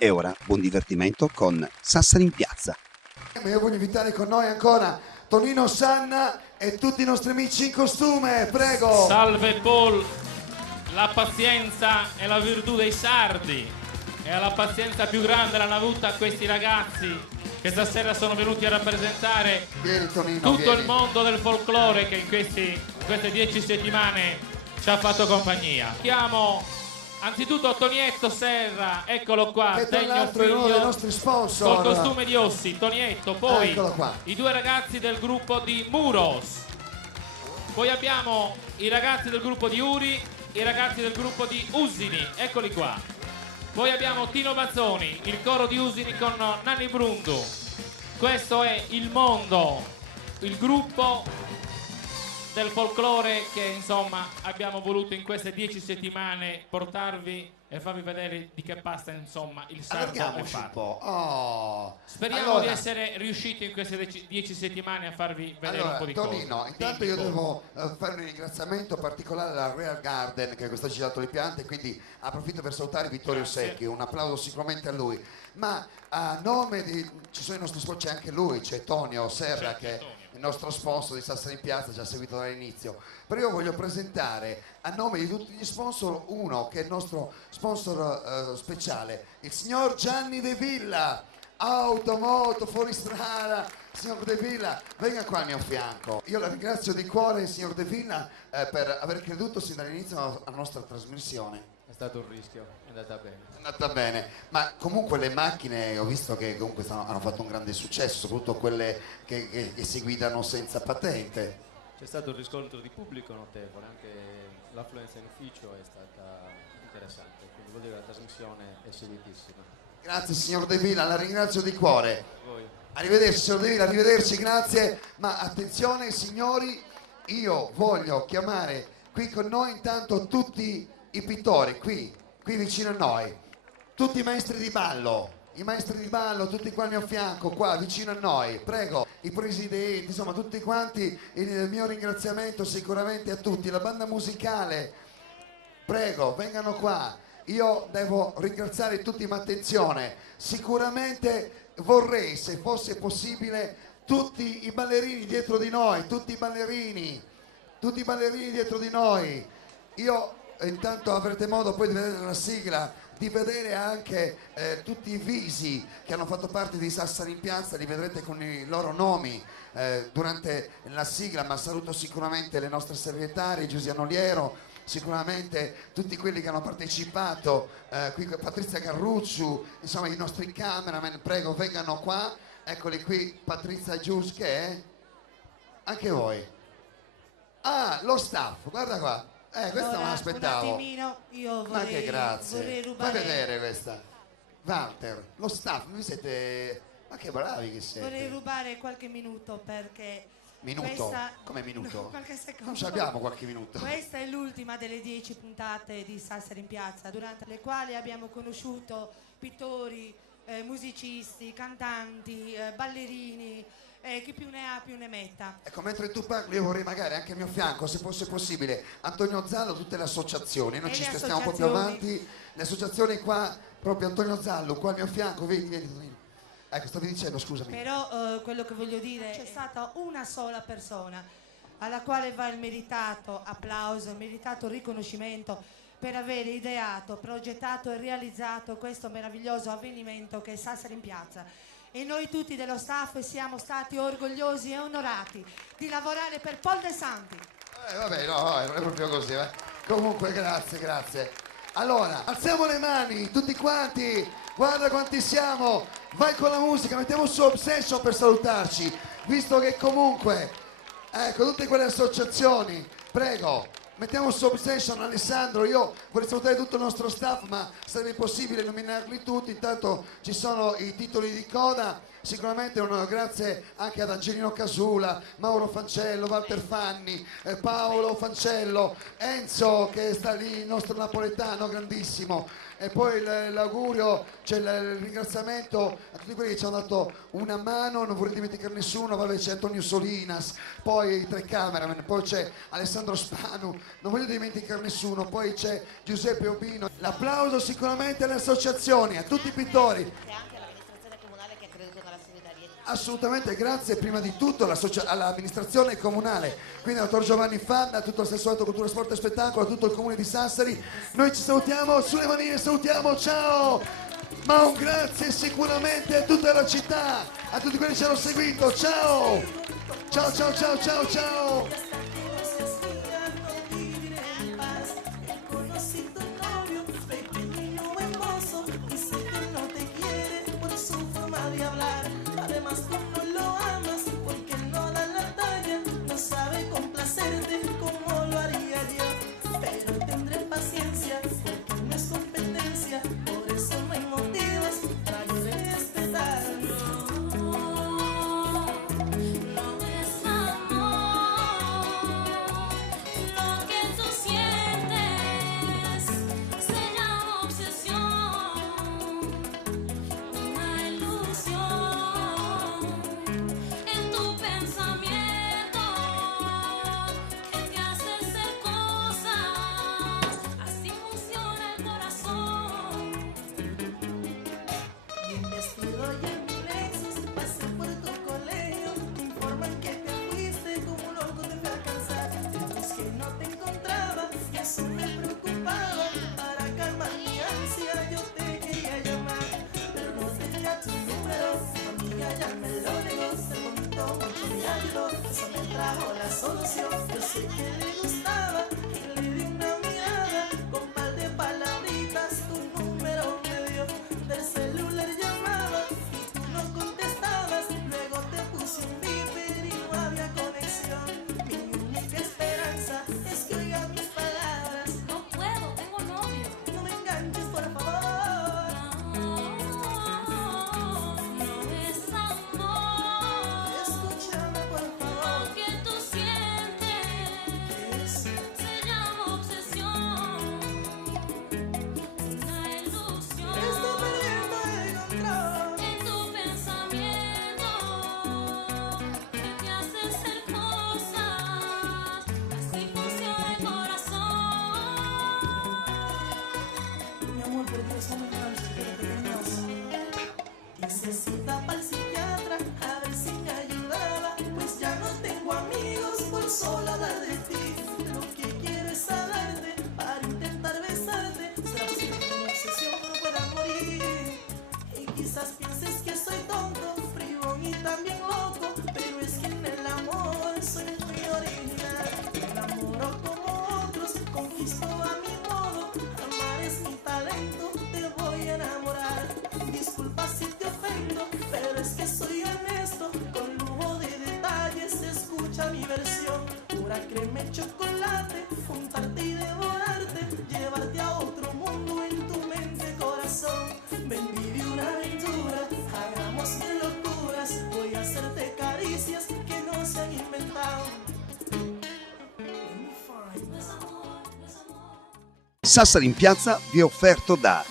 E ora buon divertimento con Sassari in piazza. Io voglio invitare con noi ancora Tonino Sanna e tutti i nostri amici in costume, prego. Salve Paul, la pazienza è la virtù dei sardi e alla pazienza più grande l'hanno avuta questi ragazzi che stasera sono venuti a rappresentare tutto il mondo del folklore che in queste 10 settimane ci ha fatto compagnia. Chiamo anzitutto Tonietto Serra, eccolo qua, che tra degno l'altro è uno dei figlio nostri sponsor, col costume di Ossi, Tonietto, poi i due ragazzi del gruppo di Muros, poi abbiamo i ragazzi del gruppo di Uri, i ragazzi del gruppo di Usini, eccoli qua. Poi abbiamo Tino Mazzoni, il coro di Usini con Nanni Brundu. Questo è il mondo, il gruppo del folklore che insomma abbiamo voluto in queste 10 settimane portarvi e farvi vedere di che pasta insomma il sardo è fatto. Speriamo di essere riusciti in queste 10 settimane a farvi vedere un po' di cose. Tonino, intanto io devo fare un ringraziamento particolare alla Real Garden che quest'oggi ci ha dato le piante, quindi approfitto per salutare Vittorio Secchi, un applauso sicuramente a lui, ma a nome di, ci sono i nostri sponsor, c'è anche lui, c'è Tonio Serra che è il nostro sponsor di Sassari in piazza, ci ha seguito dall'inizio, però io voglio presentare a nome di tutti gli sponsor uno che è il nostro sponsor speciale, il signor Gianni De Villa, automoto, fuoristrada. Signor De Villa, venga qua al mio fianco. Io la ringrazio di cuore, signor De Villa, per aver creduto sin dall'inizio alla nostra trasmissione. È stato un rischio, è andata bene. È andata bene, ma comunque le macchine ho visto che comunque hanno fatto un grande successo, soprattutto quelle che si guidano senza patente. C'è stato un riscontro di pubblico notevole, anche l'affluenza in ufficio è stata interessante, quindi vuol dire che la trasmissione è seguitissima. Grazie signor De Villa, la ringrazio di cuore. Voi. Arrivederci signor De Villa, arrivederci, grazie. Ma attenzione signori, io voglio chiamare qui con noi intanto tutti i pittori, qui vicino a noi, tutti i maestri di ballo, tutti qua al mio fianco, qua vicino a noi, prego, i presidenti, insomma tutti quanti, il mio ringraziamento sicuramente a tutti, la banda musicale, prego, vengano qua. Io devo ringraziare tutti, ma attenzione, sicuramente vorrei, se fosse possibile, tutti i ballerini dietro di noi, tutti i ballerini dietro di noi. Io intanto avrete modo poi di vedere la sigla, di vedere anche tutti i visi che hanno fatto parte di Sassari in piazza, li vedrete con i loro nomi durante la sigla, ma saluto sicuramente le nostre segretarie, Giuliano Liero, sicuramente tutti quelli che hanno partecipato, qui Patrizia Garrucciu, insomma i nostri cameraman, prego vengano qua, eccoli qui, Patrizia e Gius che è? Anche voi. Ah, lo staff, guarda qua. Questa allora, non l'aspettavo. Un attimino, io vorrei, ma che grazie. Vorrei rubare... Fai vedere questa. Walter, lo staff, vi siete... Ma che bravi che siete. Vorrei rubare qualche minuto perché... Minuto? Questa... Come minuto? No, qualche secondo. Non ci abbiamo qualche minuto. Questa è l'ultima delle 10 puntate di Sassari in piazza, durante le quali abbiamo conosciuto pittori, musicisti, cantanti, ballerini, chi più ne ha più ne metta. Ecco, mentre tu parli io vorrei magari anche al mio fianco, se fosse possibile, Antonio Zallo, tutte le associazioni, noi ci stiamo un po' più avanti, le associazioni qua, proprio Antonio Zallo, qua al mio fianco, vieni. Ecco, stavi dicendo, scusami. Però quello che voglio dire, c'è stata una sola persona alla quale va il meritato applauso, il meritato riconoscimento per aver ideato, progettato e realizzato questo meraviglioso avvenimento che è Sassari in piazza. E noi tutti dello staff siamo stati orgogliosi e onorati di lavorare per Paul De Santi. Vabbè, no, non è proprio così. Comunque, grazie. Allora, alziamo le mani, tutti quanti. Guarda quanti siamo. Vai con la musica, mettiamo su Obsession per salutarci. Visto che comunque, ecco, tutte quelle associazioni, prego. Mettiamo su Obsession, Alessandro, io vorrei salutare tutto il nostro staff, ma sarebbe impossibile nominarli tutti, intanto ci sono i titoli di coda, sicuramente un grazie anche ad Angelino Casula, Mauro Fancello, Walter Fanni, Paolo Fancello, Enzo che sta lì, il nostro napoletano grandissimo, E poi l'augurio, c'è il ringraziamento a tutti quelli che ci hanno dato una mano, non vorrei dimenticare nessuno, vabbè, c'è Antonio Solinas, poi i 3 cameraman, poi c'è Alessandro Spanu, non voglio dimenticare nessuno, poi c'è Giuseppe Obino. L'applauso sicuramente alle associazioni, a tutti i pittori. E anche all'amministrazione comunale che ha creduto nella solidarietà. Assolutamente, grazie prima di tutto all'amministrazione comunale, quindi al dottor Giovanni Fanna, a tutto il Assessorato Cultura, Sport e Spettacolo, a tutto il comune di Sassari. Noi ci salutiamo, sulle manine salutiamo, ciao! Ma un grazie sicuramente a tutta la città, a tutti quelli che ci hanno seguito, ciao! Ciao ciao ciao ciao ciao! Además tú no lo amas porque él no da la talla, no sabe complacerte como lo haría yo, pero tendré paciencia porque no es competencia, por eso no hay motivos para yo respetarlo. No es amor, lo que tú sientes se llama obsesión, una ilusión. Eso me trajo la solución. Yo sé que le gustaba y le di una mirada. Con par de palabritas tu número me dio. Del celular llamaba y tú no contestabas. Luego te puse un beeper y no había conexión. Mi única esperanza es que oiga mis palabras. No puedo, tengo novio. No me enganches, por favor. Necesita para el psiquiatra, a ver si me ayudaba. Pues ya no tengo amigos por solo hablar de ti. Lo que quiero es hablarte para intentar besarte. Será posible que mi obsesión no pueda morir. Y quizás pienses que soy tonto, frívolo y también loco. Pero es que en el amor soy muy original. Me enamoro como otros, conquisto a mi modo. Amar es mi talento, te voy a enamorar. Disculpa si te ofendo, pero es que soy honesto. Con lujo de detalles escucha mi versión. Pura crema y chocolate, juntarte y devorarte. Llevarte a otro mundo en tu mente, corazón. Ven, vive una aventura, hagamos mil locuras. Voy a hacerte caricias que no se han inventado. Sassari in Piazza vi è offerto da